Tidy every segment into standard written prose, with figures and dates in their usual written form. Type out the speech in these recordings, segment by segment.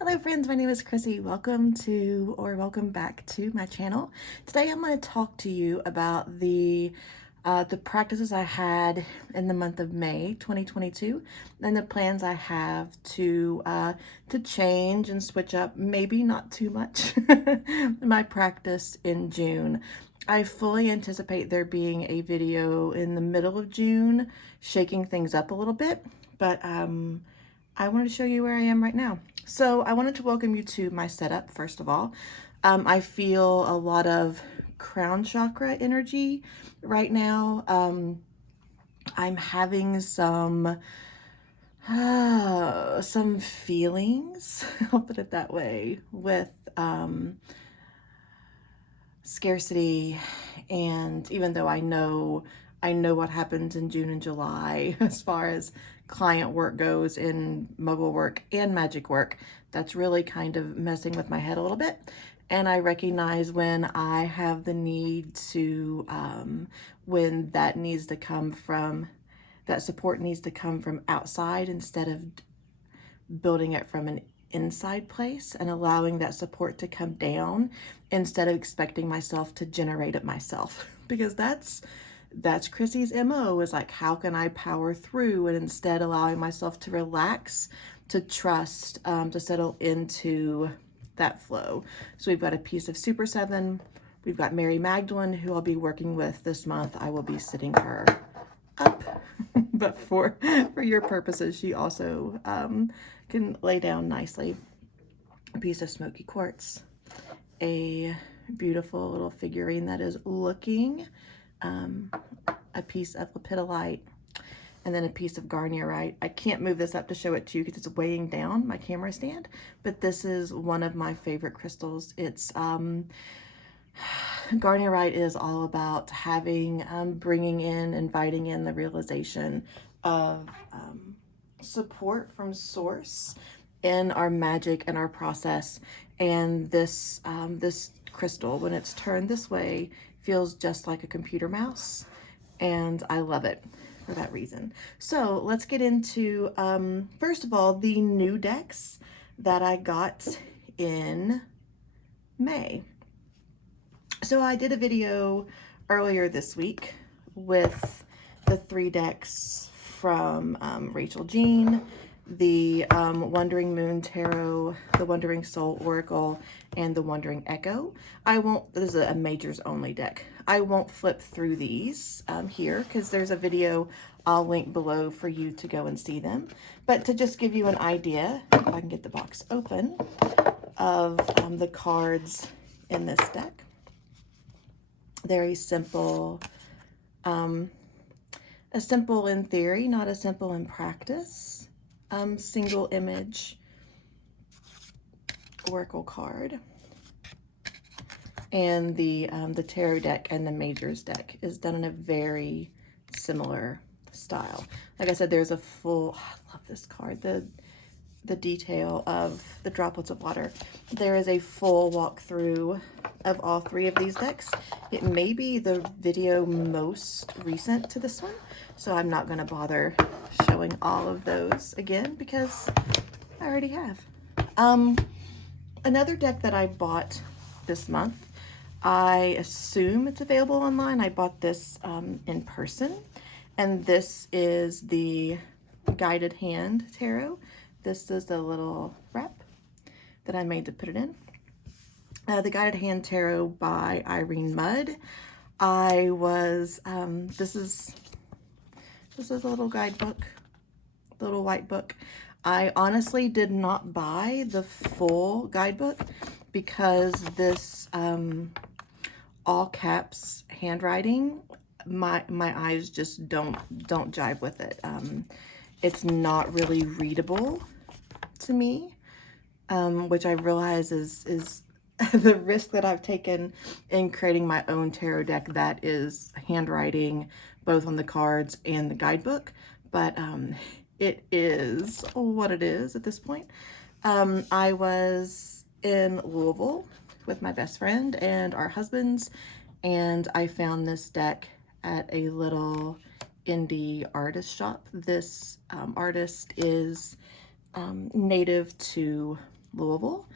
Hello friends, my name is Chrissy. Welcome back to my channel. Today I'm going to talk to you about the practices I had in the month of May 2022 and the plans I have to change and switch up, maybe not too much, my practice in June. I fully anticipate there being a video in the middle of June shaking things up a little bit, but I wanted to show you where I am right now. So I wanted to welcome you to my setup, first of all. I feel a lot of crown chakra energy right now. I'm having some feelings, I'll put it that way, with scarcity. And even though I know what happens in June and July as far as client work goes in mogul work and magic work, that's really kind of messing with my head a little bit. And I recognize when I have the need to, when that needs to come from, that support needs to come from outside instead of building it from an inside place and allowing that support to come down instead of expecting myself to generate it myself. Because that's Chrissy's MO, is like, how can I power through, and instead allowing myself to relax, to trust, to settle into that flow. So we've got a piece of Super 7. We've got Mary Magdalene, who I'll be working with this month. I will be sitting her up, but for your purposes, she also can lay down nicely. A piece of smoky quartz, a beautiful little figurine that is looking, a piece of lepidolite, and then a piece of garnierite. I can't move this up to show it to you because it's weighing down my camera stand, but this is one of my favorite crystals. It's garnierite is all about having, bringing in, inviting in the realization of support from source in our magic and our process. And this this crystal, when it's turned this way, feels just like a computer mouse, and I love it for that reason. So let's get into first of all, the new decks that I got in May. So I did a video earlier this week with the 3 decks from Rachel Jean, the Wandering Moon Tarot, the Wandering Soul Oracle, and the Wandering Echo. This is a majors only deck. I won't flip through these here because there's a video I'll link below for you to go and see them. But to just give you an idea, if I can get the box open, of the cards in this deck. Very simple, a simple in theory, not a simple in practice. Single image oracle card. And the tarot deck and the majors deck is done in a very similar style. Like I said, there's a full, I love this card, the detail of the droplets of water. There is a full walkthrough of all 3 of these decks. It may be the video most recent to this one, so I'm not going to bother showing all of those again because I already have. Another deck that I bought this month, I assume it's available online. I bought this in person, and this is the Guided Hand Tarot. This is the little wrap that I made to put it in. The Guided Hand Tarot by Irene Mudd. I was, this is a little guidebook, little white book. I honestly did not buy the full guidebook because this all caps handwriting, my eyes just don't jive with it. It's not really readable to me, which I realize is the risk that I've taken in creating my own tarot deck that is handwriting both on the cards and the guidebook. But it is what it is at this point. I was in Louisville with my best friend and our husbands, and I found this deck at a little indie artist shop. This artist is native to Louisville.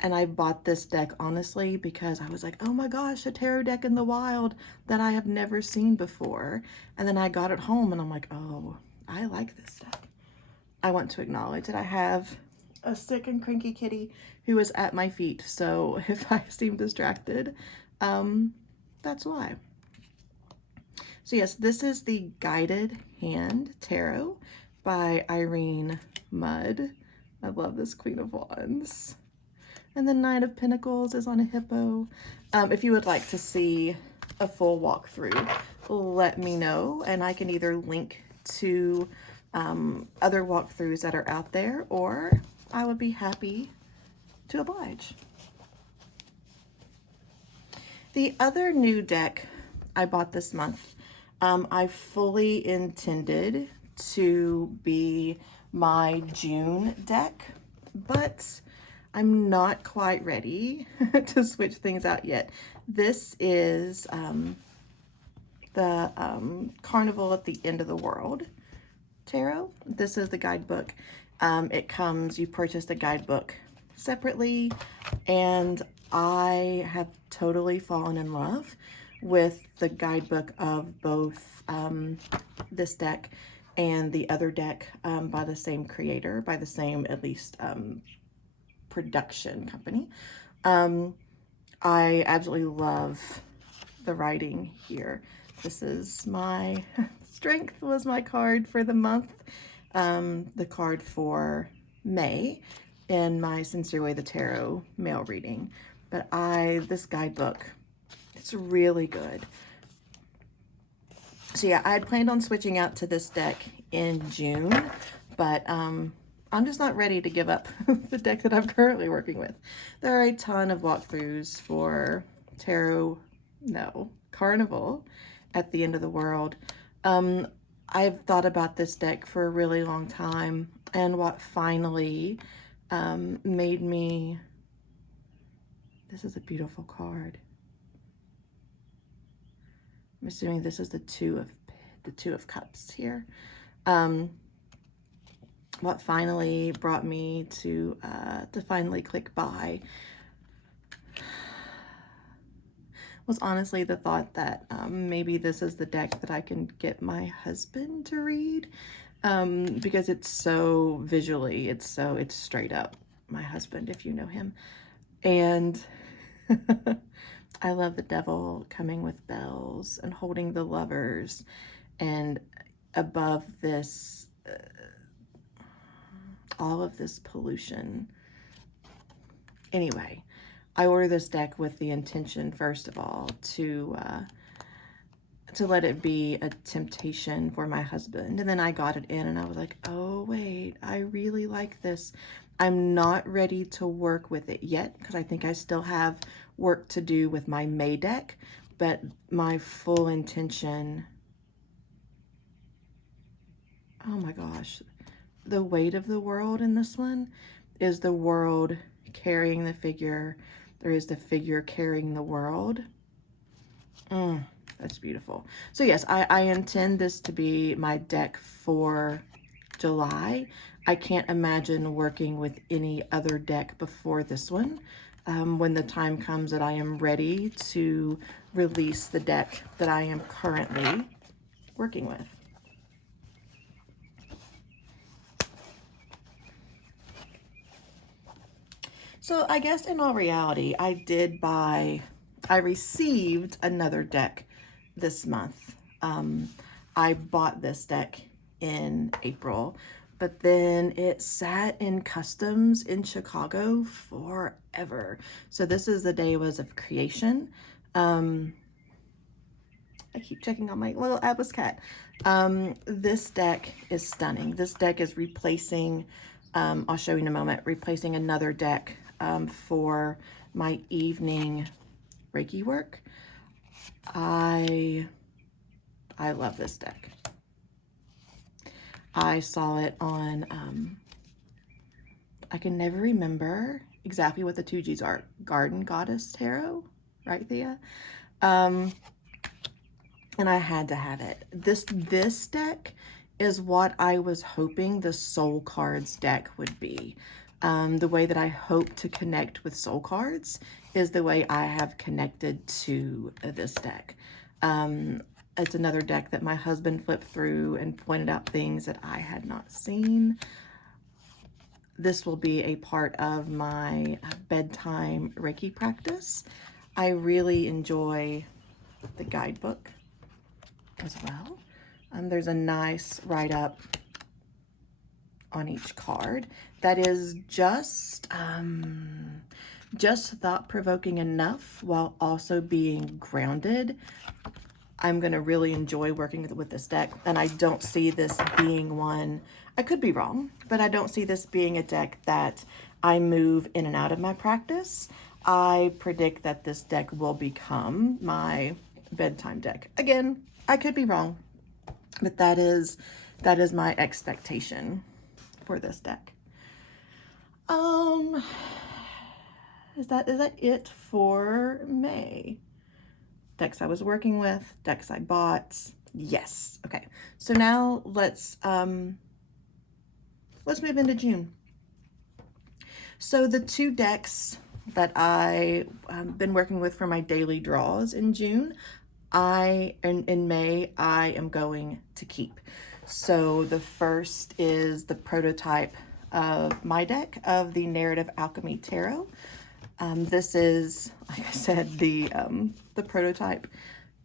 And I bought this deck honestly because I was like, oh my gosh, a tarot deck in the wild that I have never seen before. And then I got it home and I'm like, oh, I like this deck. I want to acknowledge that I have a sick and cranky kitty who is at my feet. So if I seem distracted, that's why. So yes, this is the Guided Hand Tarot by Irene Mudd. I love this Queen of Wands. And the Knight of Pentacles is on a hippo. If you would like to see a full walkthrough, let me know, and I can either link to other walkthroughs that are out there, or I would be happy to oblige. The other new deck I bought this month, I fully intended to be my June deck, but I'm not quite ready to switch things out yet. This is the Carnival at the End of the World Tarot. This is the guidebook. It comes, you purchase the guidebook separately, and I have totally fallen in love with the guidebook of both this deck and the other deck by the same creator, by the same, at least, production company. I absolutely love the writing here. This is my Strength was my card for the month, the card for May in my Sincere Way the Tarot mail reading. But this guidebook, it's really good. So yeah, I had planned on switching out to this deck in June, but I'm just not ready to give up the deck that I'm currently working with. There are a ton of walkthroughs for Carnival at the End of the World. I've thought about this deck for a really long time, and what finally made me, this is a beautiful card. I'm assuming this is the Two of Cups here. What finally brought me to finally click buy was honestly the thought that maybe this is the deck that I can get my husband to read, because it's so visually, it's straight up my husband, if you know him. And I love the Devil coming with bells and holding the lovers, and above this all of this pollution. Anyway, I ordered this deck with the intention, first of all, to let it be a temptation for my husband. And then I got it in and I was like, oh wait, I really like this. I'm not ready to work with it yet because I think I still have work to do with my May deck, but my full intention, oh my gosh, the weight of the world in this one is the world carrying the figure. There is the figure carrying the world. That's beautiful. So yes, I intend this to be my deck for July. I can't imagine working with any other deck before this one. When the time comes that I am ready to release the deck that I am currently working with. So I guess in all reality, I received another deck this month. I bought this deck in April, but then it sat in customs in Chicago forever. So this is the day was of creation. I keep checking on my little Atlas cat. This deck is stunning. This deck is replacing, I'll show you in a moment, replacing another deck for my evening Reiki work. I love this deck. I saw it on, I can never remember exactly what the 2Gs are. Garden Goddess Tarot, right, Thea? And I had to have it. This deck is what I was hoping the Soul Cards deck would be. The way that I hope to connect with soul cards is the way I have connected to this deck. It's another deck that my husband flipped through and pointed out things that I had not seen. This will be a part of my bedtime Reiki practice. I really enjoy the guidebook as well. There's a nice write-up on each card that is just thought-provoking enough while also being grounded. I'm going to really enjoy working with this deck, and I don't see this being one, I could be wrong, but I don't see this being a deck that I move in and out of my practice. I predict that this deck will become my bedtime deck. Again, I could be wrong, but that is my expectation for this deck. Is that it for May? Decks I was working with, decks I bought. Yes. Okay. So now let's move into June. So the two decks that I been working with for my daily draws in June, in May I am going to keep. So the first is the prototype of my deck of the Narrative Alchemy Tarot. This is, like I said, the prototype.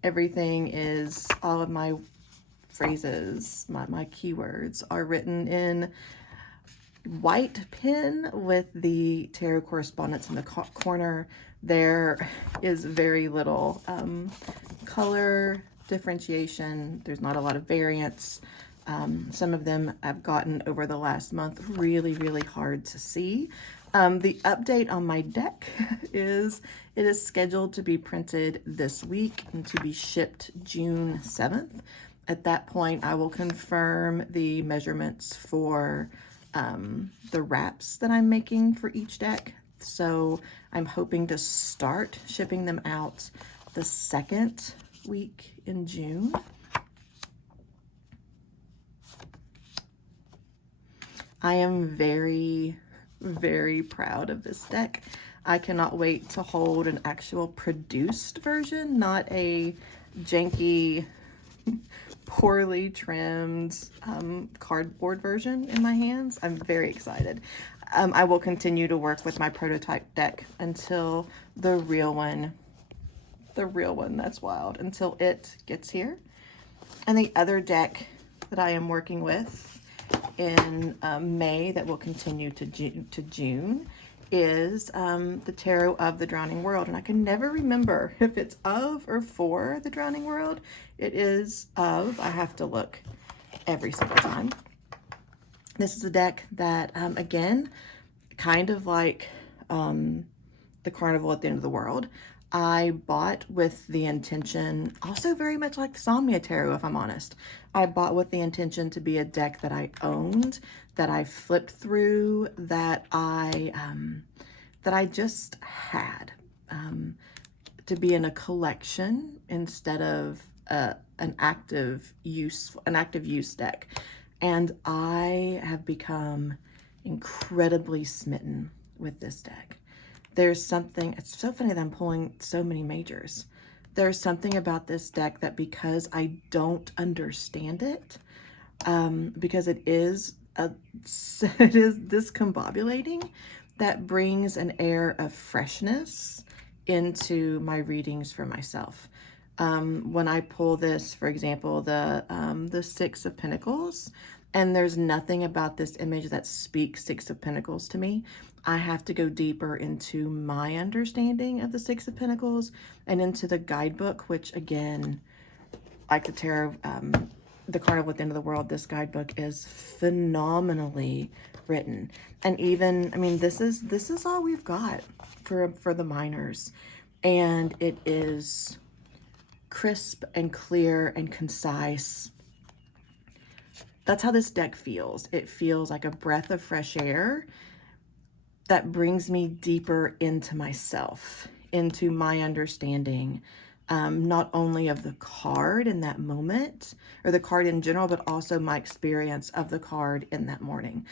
Everything is, all of my phrases, my keywords are written in white pen with the tarot correspondence in the corner. There is very little color differentiation. There's not a lot of variance. Some of them I've gotten over the last month really, really hard to see. The update on my deck is it is scheduled to be printed this week and to be shipped June 7th. At that point, I will confirm the measurements for the wraps that I'm making for each deck. So I'm hoping to start shipping them out the second week in June. I am very, very proud of this deck. I cannot wait to hold an actual produced version, not a janky, poorly trimmed cardboard version in my hands. I'm very excited. I will continue to work with my prototype deck until the real one, that's wild, until it gets here. And the other deck that I am working with in May that will continue to June is the Tarot of the Drowning World. And I can never remember if it's of or for the Drowning World. It is of. I have to look every single time. This is a deck that, again, kind of like the Carnival at the End of the World, I bought with the intention, also very much like the Somnia Tarot, if I'm honest. I bought with the intention to be a deck that I owned, that I flipped through, that I just had, to be in a collection instead of an active use deck. And I have become incredibly smitten with this deck. There's something, it's so funny that I'm pulling so many majors. There's something about this deck that, because I don't understand it, because it is discombobulating, that brings an air of freshness into my readings for myself. When I pull this, for example, the Six of Pentacles, and there's nothing about this image that speaks Six of Pentacles to me, I have to go deeper into my understanding of the Six of Pentacles and into the guidebook, which, again, like the Tarot, the Carnival at the End of the World, this guidebook is phenomenally written. And even, I mean, this is all we've got for the minors, and it is crisp and clear and concise. That's how this deck feels. It feels like a breath of fresh air that brings me deeper into myself, into my understanding, not only of the card in that moment, or the card in general, but also my experience of the card in that morning.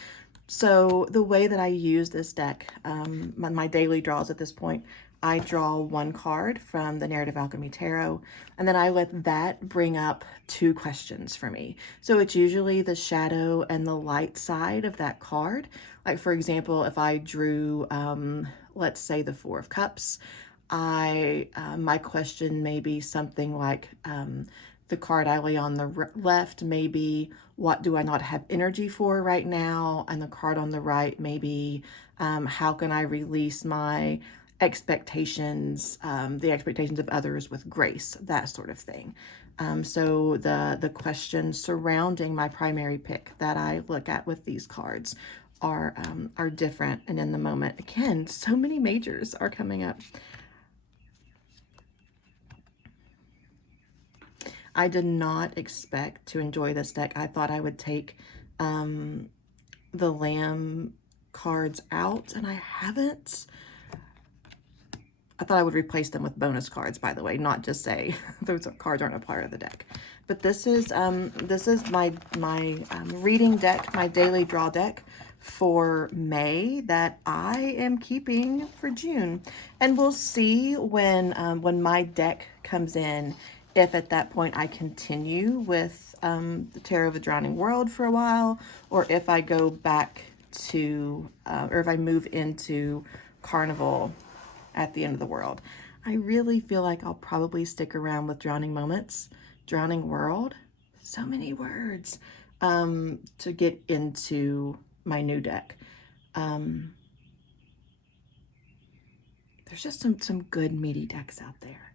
So the way that I use this deck, my daily draws at this point, I draw one card from the Narrative Alchemy Tarot, and then I let that bring up two questions for me. So it's usually the shadow and the light side of that card. Like, for example, if I drew, let's say, the Four of Cups, my question may be something like, the card I lay on the left may be, what do I not have energy for right now? And the card on the right may be, how can I release my expectations, the expectations of others with grace, that sort of thing. So the questions surrounding my primary pick that I look at with these cards are different and in the moment. Again, so many majors are coming up. I did not expect to enjoy this deck. I thought I would take the Lamb cards out, and I haven't. I thought I would replace them with bonus cards, by the way, not just say those cards aren't a part of the deck. But this is my reading deck, my daily draw deck for May that I am keeping for June, and we'll see when my deck comes in, if at that point I continue with the Tarot of the Drowning World for a while, or if I go back to, or if I move into Carnival at the end of the world. I really feel like I'll probably stick around with Drowning Moments, Drowning World, so many words, to get into my new deck. There's just some good meaty decks out there.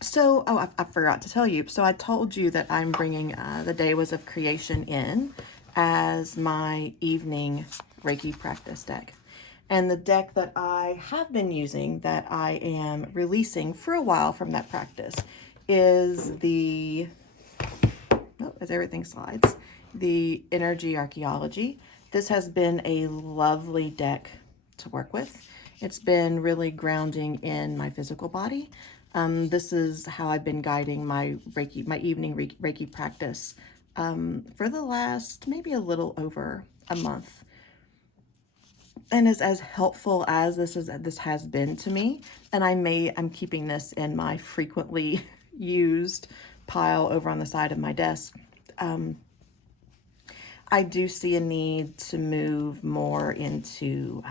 So, oh, I forgot to tell you. So I told you that I'm bringing the Devas of Creation in as my evening Reiki practice deck. And the deck that I have been using, that I am releasing for a while from that practice, is the, as everything slides, the Energy Archaeology. This has been a lovely deck to work with. It's been really grounding in my physical body. This is how I've been guiding my Reiki, my evening Reiki practice for the last maybe a little over a month. And is as helpful as this has been to me. And I'm keeping this in my frequently used pile over on the side of my desk. I do see a need to move more into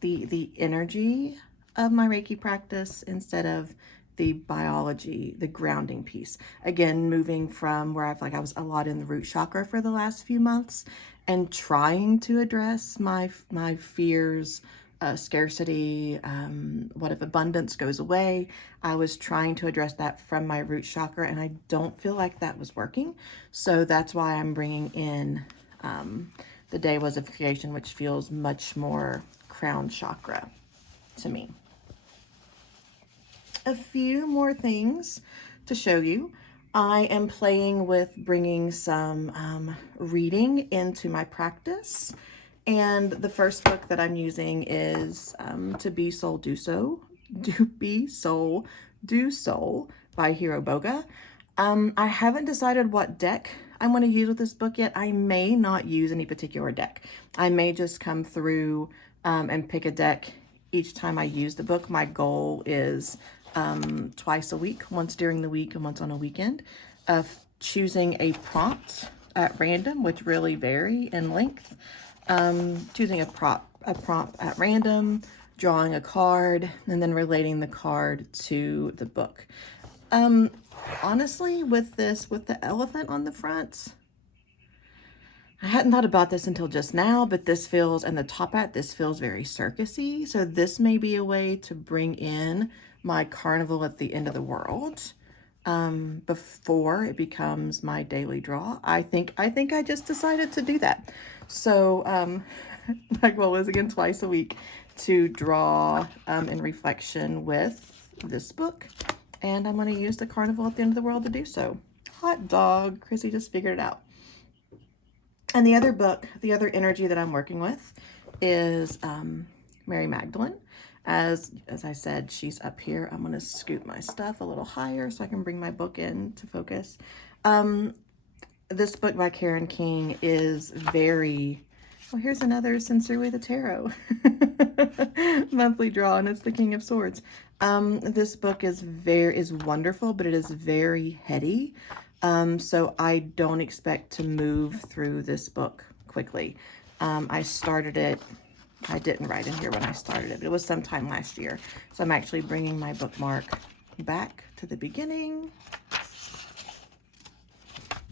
the energy of my Reiki practice instead of the biology, the grounding piece. Again, moving from where I was a lot in the root chakra for the last few months and trying to address my fears, scarcity, what if abundance goes away? I was trying to address that from my root chakra, and I don't feel like that was working. So that's why I'm bringing in the Devas of Creation, which feels much more crown chakra to me. A few more things to show you. I am playing with bringing some reading into my practice. And the first book that I'm using is To Be Soul, Do So, Do Be Soul, Do Soul by Hiro Boga. I haven't decided what deck I'm going to use with this book yet. I may not use any particular deck. I may just come through and pick a deck each time I use the book. My goal is twice a week, once during the week and once on a weekend, of choosing a prompt at random, which really vary in length. Choosing a prompt at random, drawing a card, and then relating the card to the book. Honestly, with the elephant on the front, I hadn't thought about this until just now, but this feels, and the top hat, this feels very circusy. So this may be a way to bring in my Carnival at the end of the world before it becomes my daily draw. I think I just decided to do that. So my goal is, again, twice a week to draw in reflection with this book. And I'm going to use the Carnival at the end of the world to do so. Hot dog. Chrissy just figured it out. And the other book, the other energy that I'm working with is Mary Magdalene. As I said, she's up here. I'm going to scoot my stuff a little higher so I can bring my book in to focus. this book by Karen King is very, well, here's another Sincerely the Tarot monthly draw, and it's the King of Swords. This book is wonderful, but it is very heady. So I don't expect to move through this book quickly. I started it, I didn't write in here when I started it. It was sometime last year. So I'm actually bringing my bookmark back to the beginning.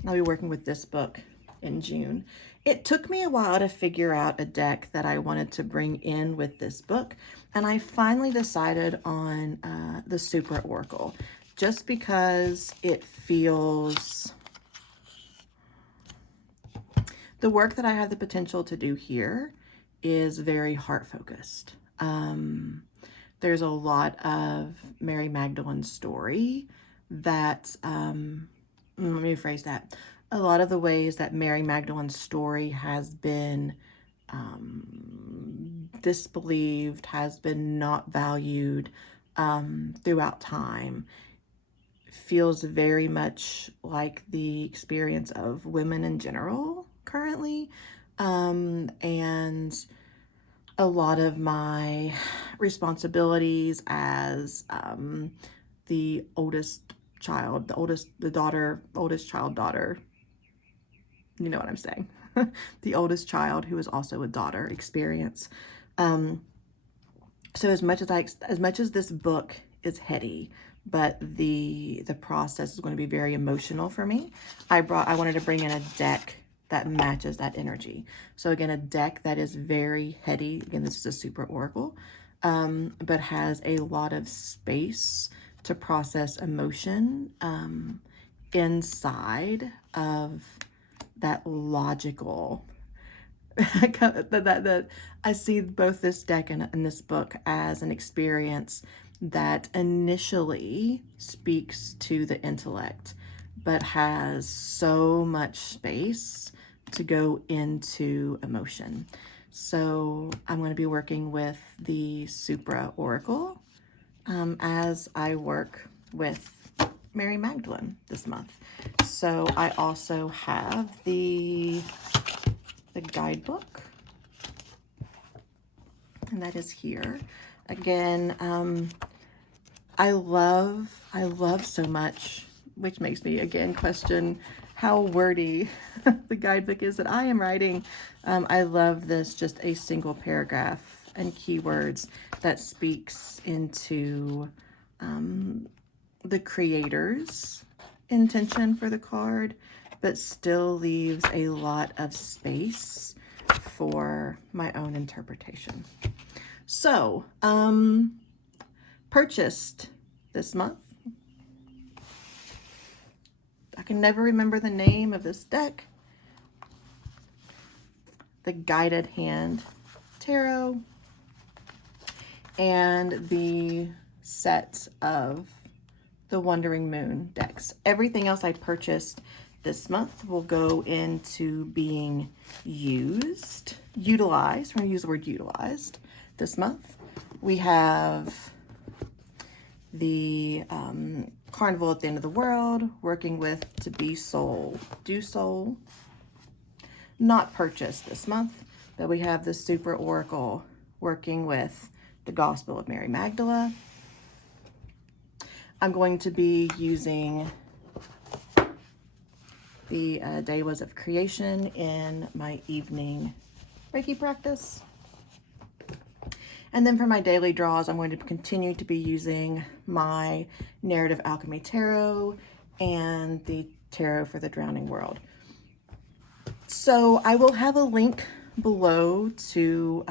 I'll be working with this book in June. It took me a while to figure out a deck that I wanted to bring in with this book, and I finally decided on the Super Oracle, just because it feels, the work that I have the potential to do here is very heart-focused. There's a lot of Mary Magdalene's story that, let me rephrase that. A lot of the ways that Mary Magdalene's story has been disbelieved, has been not valued throughout time, feels very much like the experience of women in general currently. And a lot of my responsibilities as the oldest child, oldest child daughter, you know what I'm saying, the oldest child who is also a daughter experience. So as much as this book is heady, but the process is going to be very emotional for me, I wanted to bring in a deck that matches that energy. So again, a deck that is very heady. Again, this is a Super Oracle, but has a lot of space to process emotion inside of that logical. that I see both this deck and this book as an experience that initially speaks to the intellect, but has so much space to go into emotion. So I'm going to be working with the Supra Oracle as I work with Mary Magdalene this month. So I also have the guidebook, and that is here. Again, I love so much, which makes me again question how wordy the guidebook is that I am writing. I love this, just a single paragraph and keywords that speaks into the creator's intention for the card, but still leaves a lot of space for my own interpretation. So, purchased this month. I can never remember the name of this deck. The Guided Hand Tarot and the set of the Wandering Moon decks. Everything else I purchased this month will go into being utilized. We're going to use the word utilized this month. We have the Carnival at the End of the World, working with To Be Soul, Do Soul. Not purchased this month, but we have the Super Oracle working with the Gospel of Mary Magdalene. I'm going to be using the Day Was of Creation in my evening Reiki practice. And then for my daily draws, I'm going to continue to be using my Narrative Alchemy Tarot and the Tarot for the Drowning World. So I will have a link below to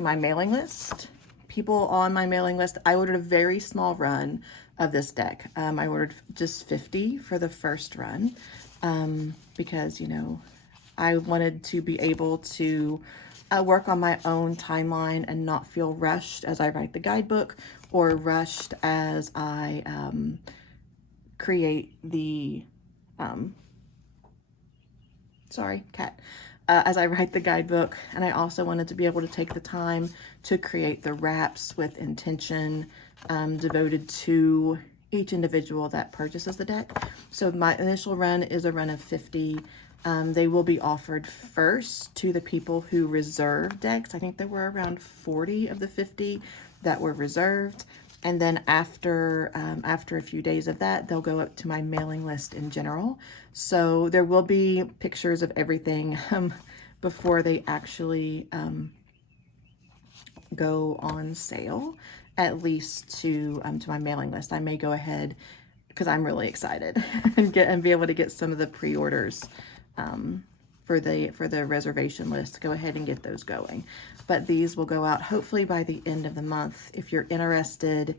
my mailing list. People on my mailing list, I ordered a very small run of this deck. I ordered just 50 for the first run because, you know, I wanted to be able to work on my own timeline and not feel rushed as I write the guidebook or rushed as I create the, as I write the guidebook. And I also wanted to be able to take the time to create the wraps with intention devoted to each individual that purchases the deck. So my initial run is a run of 50. They will be offered first to the people who reserve decks. I think there were around 40 of the 50 that were reserved. And then after a few days of that, they'll go up to my mailing list in general. So there will be pictures of everything before they actually go on sale, at least to my mailing list. I may go ahead, because I'm really excited, and be able to get some of the pre-orders for the reservation list. Go ahead and get those going. But these will go out hopefully by the end of the month. If you're interested,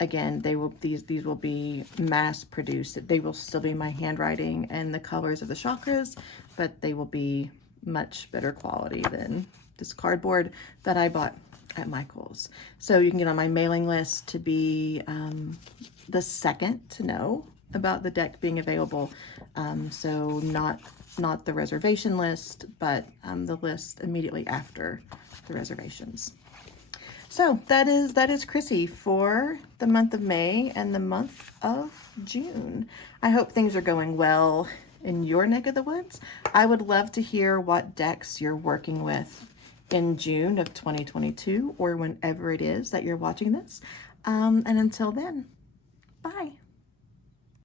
again, these will be mass produced. They will still be my handwriting and the colors of the chakras, but they will be much better quality than this cardboard that I bought at Michael's. So you can get on my mailing list to be the second to know about the deck being available. So not the reservation list, but the list immediately after the reservations. So that is Chrissy for the month of May and the month of June. I hope things are going well in your neck of the woods. I would love to hear what decks you're working with in June of 2022 or whenever it is that you're watching this. And until then, bye.